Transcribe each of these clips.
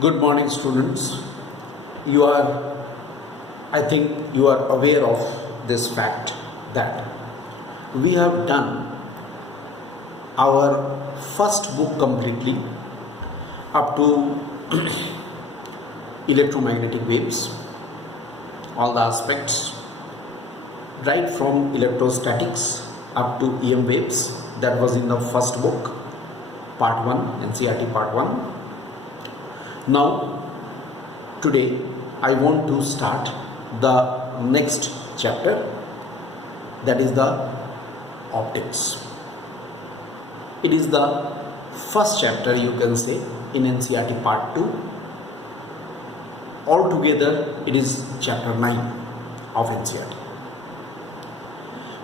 Good morning, students. I think you are aware of this fact that we have done our first book completely up to electromagnetic waves, all the aspects, right from electrostatics up to EM waves. That was in the first book, part 1, NCERT part 1. Now, today I want to start the next chapter, that is the optics. It is the first chapter, you can say, in NCERT part 2. Altogether, it is chapter 9 of NCERT.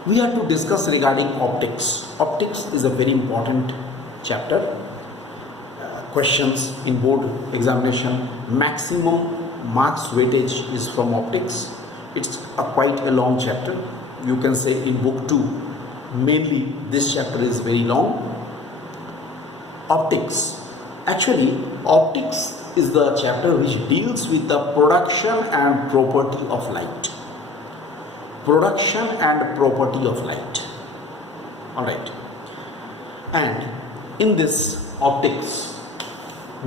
We are to discuss regarding optics. Optics is a very important chapter. Questions in board examination, maximum marks weightage is from optics. It's quite a long chapter. You can say in book 2, mainly this chapter is very long. Optics. Actually, optics is the chapter which deals with the production and property of light. Production and property of light. Alright. And in this optics,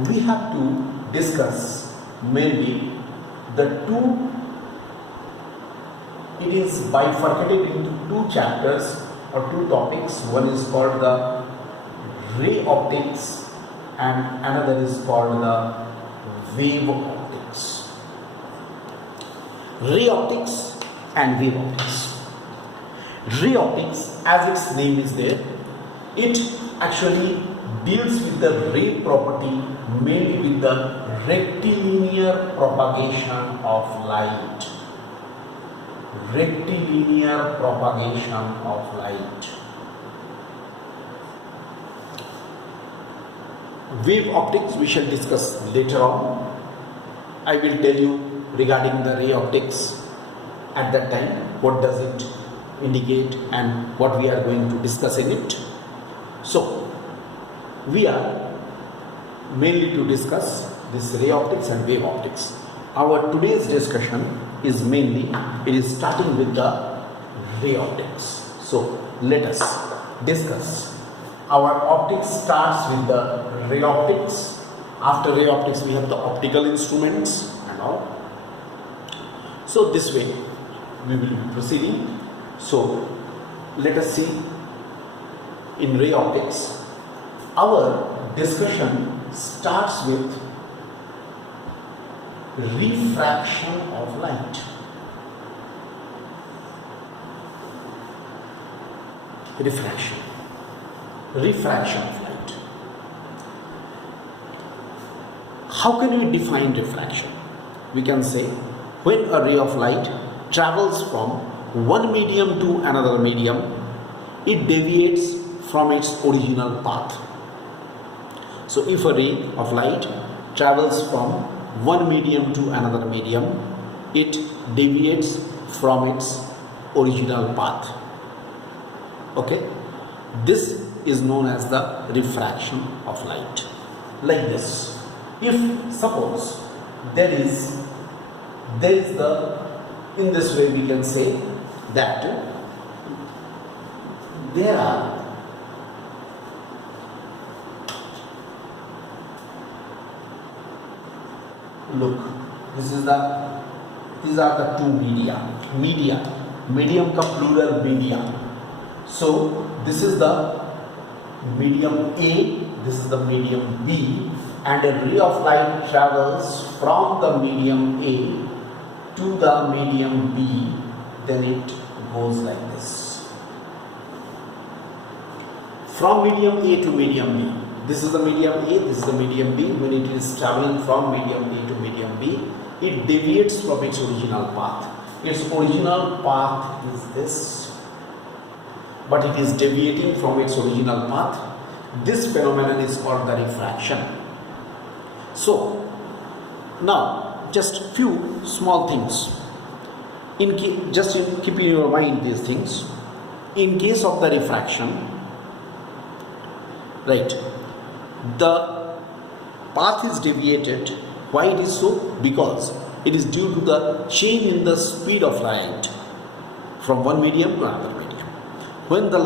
we have to discuss mainly the two. It is bifurcated into two chapters or two topics. One is called the ray optics and another is called the wave optics. Ray optics and wave optics. Ray optics, as its name is there, it actually deals with the ray property, mainly with the rectilinear propagation of light. Rectilinear propagation of light. Wave optics we shall discuss later on. I will tell you regarding the ray optics at that time, what does it indicate and what we are going to discuss in it. So, we are mainly to discuss this ray optics and wave optics. Our today's discussion is mainly, it is starting with the ray optics. So let us discuss. Our optics starts with the ray optics. After ray optics we have the optical instruments and all. So this way we will be proceeding. So let us see in ray optics. Our discussion starts with refraction of light. Refraction of light. How can we define refraction? We can say when a ray of light travels from one medium to another medium, it deviates from its original path. So if a ray of light travels from one medium to another medium, it deviates from its original path. Okay, this is known as the refraction of light. Like this, if suppose there is in this way we can say that there are these are the two medium ka plural media. So this is the medium A, this is the medium B, and a ray of light travels from the medium A to the medium B, then it goes like this. From medium A to medium B. This is the medium A, this is the medium B. When it is traveling from medium A to medium B, it deviates from its original path. Its original path is this, but it is deviating from its original path. This phenomenon is called the refraction. So, now just few small things. Keep in your mind these things. In case of the refraction, right, the path is deviated Why it is so? Because it is due to the change in the speed of light from one medium to another medium. When the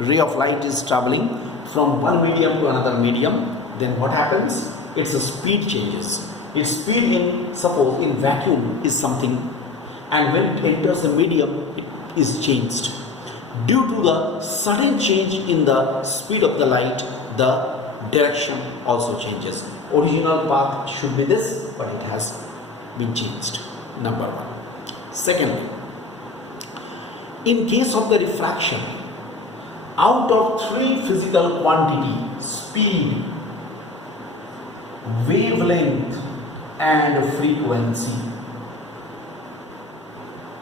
ray of light is traveling from one medium to another medium, then what happens? Its speed changes. Its speed suppose in vacuum is something, and when it enters the medium, it is changed. Due to the sudden change in the speed of the light, the direction also changes. Original path should be this, but it has been changed. Number one. Secondly, in case of the refraction, out of three physical quantity, speed, wavelength and frequency,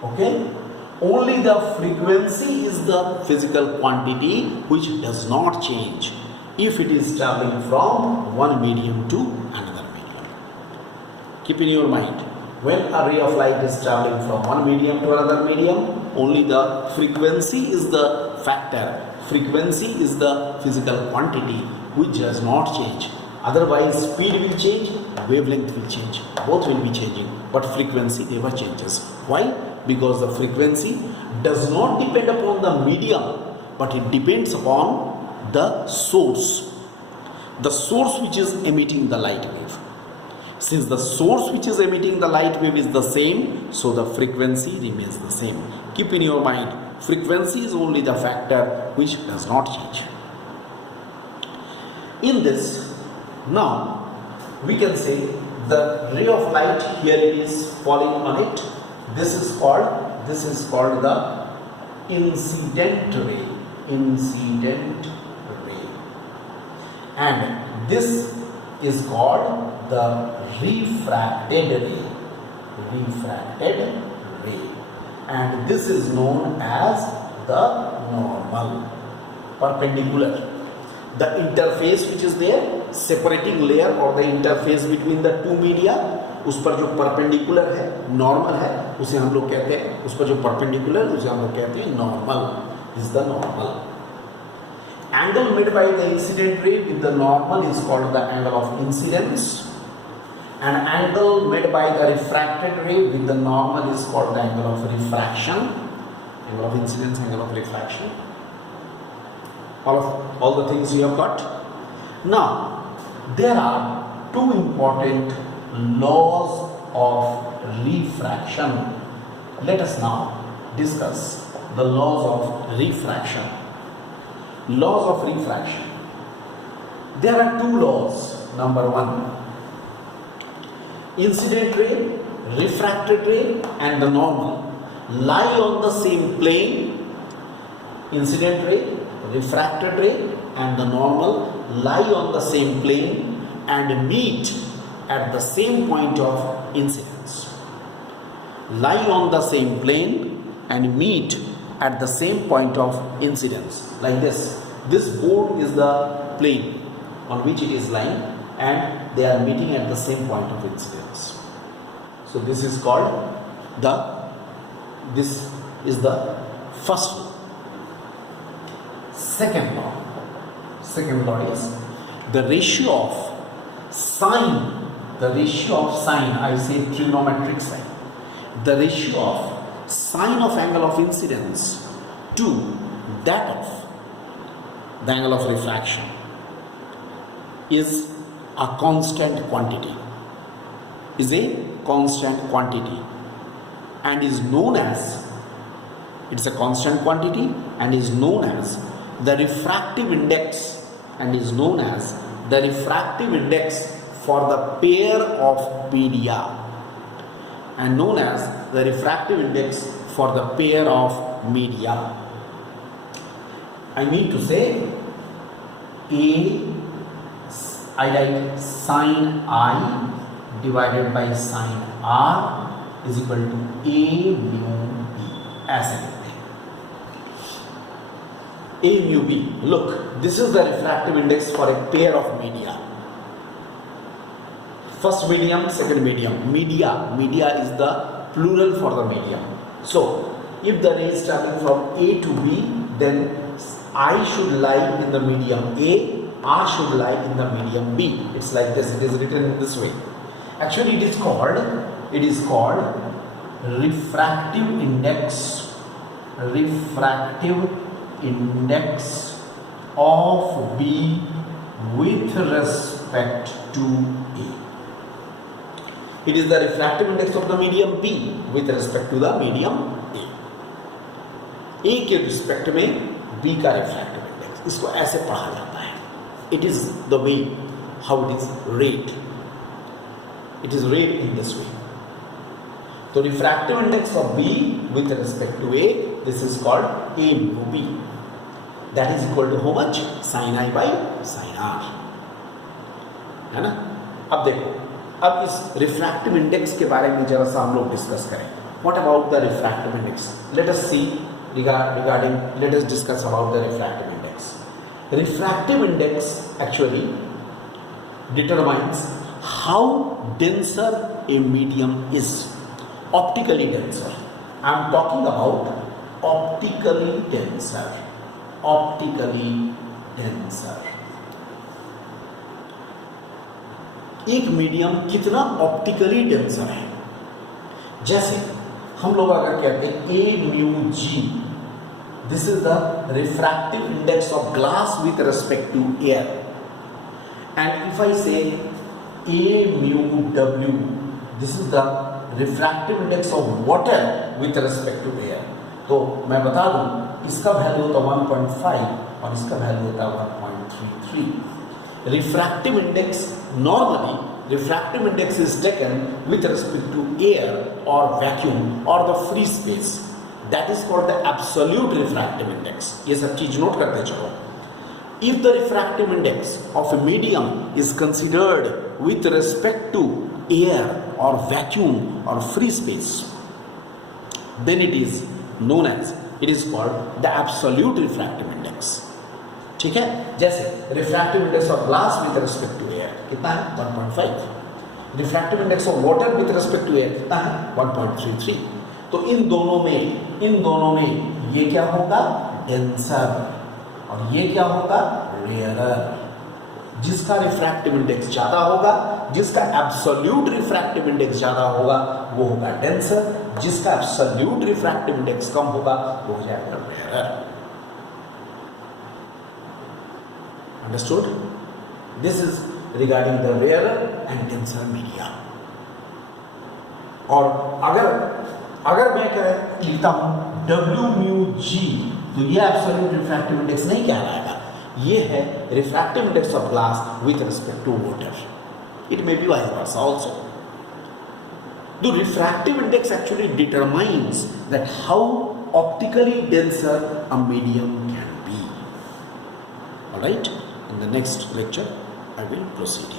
okay, only the frequency is the physical quantity which does not change if it is traveling from one medium to another medium. Keep in your mind, when a ray of light is traveling from one medium to another medium, only the frequency is the factor. Frequency is the physical quantity which does not change. Otherwise, speed will change, wavelength will change. Both will be changing, but frequency never changes. Why? Because the frequency does not depend upon the medium, but it depends upon the source. The source which is emitting the light wave. Since the source which is emitting the light wave is the same, so the frequency remains the same. Keep in your mind, frequency is only the factor which does not change. In this, now we can say the ray of light, here it is falling on it. This is called the incident ray. Incident ray. And this is called the refracted ray. Refracted ray. And this is known as the normal. Perpendicular. The interface which is there, separating layer or the interface between the two media, उस पर जो perpendicular है, normal है, उसे हम लोग कहते हैं, उस पर जो परपेंडिकुलर उसे हम लोग कहते हैं normal. Is the normal. Angle made by the incident ray with the normal is called the angle of incidence. And angle made by the refracted ray with the normal is called the angle of refraction. Angle of incidence, angle of refraction. All the things you have got. Now, there are two important laws of refraction. Let us now discuss the laws of refraction. Laws of refraction. There are two laws. Number one, incident ray, refracted ray and the normal lie on the same plane. Incident ray, refracted ray and the normal lie on the same plane and meet at the same point of incidence. Lie on the same plane and meet at the same point of incidence. Like this. This board is the plane on which it is lying and they are meeting at the same point of incidence. So this is called this is the first law. Second law is the ratio of sine, I say trigonometric sine, the ratio of sine of angle of incidence to that of the angle of refraction is a constant quantity, and is known as, it's a constant quantity and is known as the refractive index, for the pair of media, and known as the refractive index for the pair of media. I mean to say, I write sine I divided by sine R is equal to A mu B. As A mu B. Look, this is the refractive index for a pair of media. First medium, second medium. Media is the plural for the medium. So, if the ray is traveling from A to B, then I should lie in the medium A, R should lie in the medium B. It's like this, it is written in this way. Actually, it is called refractive index of B with respect to A. It is the refractive index of the medium B with respect to the medium A. A के respect में B का refractive index, इसको ऐसे पढ़ा जाता है. It is the way how it is read. It is read in this way. So refractive index of B with respect to A, this is called A mu B. That is equal to how much? Sin I by sin R. है ना? अब देखो, अब इस refractive index के बारे में जरा सा हम लोग डिस्कस करें. What about the refractive index? Let us see let us discuss about the refractive index. Refractive index actually determines how denser a medium is. Optically denser. I am talking about optically denser. एक medium कितना optically denser है. जैसे हम लोग अगर कहते हैं a mu g, this is the refractive index of glass with respect to air, and if I say a mu डब्ल्यू, this is the refractive index of water with respect to air. तो मैं बता दूं, इसका value होता 1.5 और इसका value होता 1.33. refractive index, normally refractive index is taken with respect to air or vacuum or the free space. That is called the absolute refractive index. ये सब चीज नोट करते चलो. If the refractive index of a medium is considered with respect to air or vacuum or free space, then it is called the absolute refractive index. ठीक है. जैसे refractive index of glass with respect to air कितना है? 1.5. Refractive index of water with respect to air कितना है? 1.33. तो इन दोनों में ये क्या होगा? डेंसर, और ये क्या होगा? रेयरर. जिसका रिफ्रैक्टिव इंडेक्स ज्यादा होगा, जिसका एब्सोल्यूट रिफ्रैक्टिव इंडेक्स ज्यादा होगा, वो होगा डेंसर. जिसका एब्सोल्यूट रिफ्रैक्टिव इंडेक्स कम होगा, वो हो जाएगा rarer. Understood? This is regarding the rarer and denser media. और अगर मैं लिखता हूं W mu G, तो ये एब्सोल्यूट रिफ्रैक्टिव इंडेक्स नहीं कहलाएगा. ये है refractive index of glass with respect to water. It may be vice versa also. The refractive index actually determines that how optically denser a medium can be. All right? In the next lecture, I will proceed.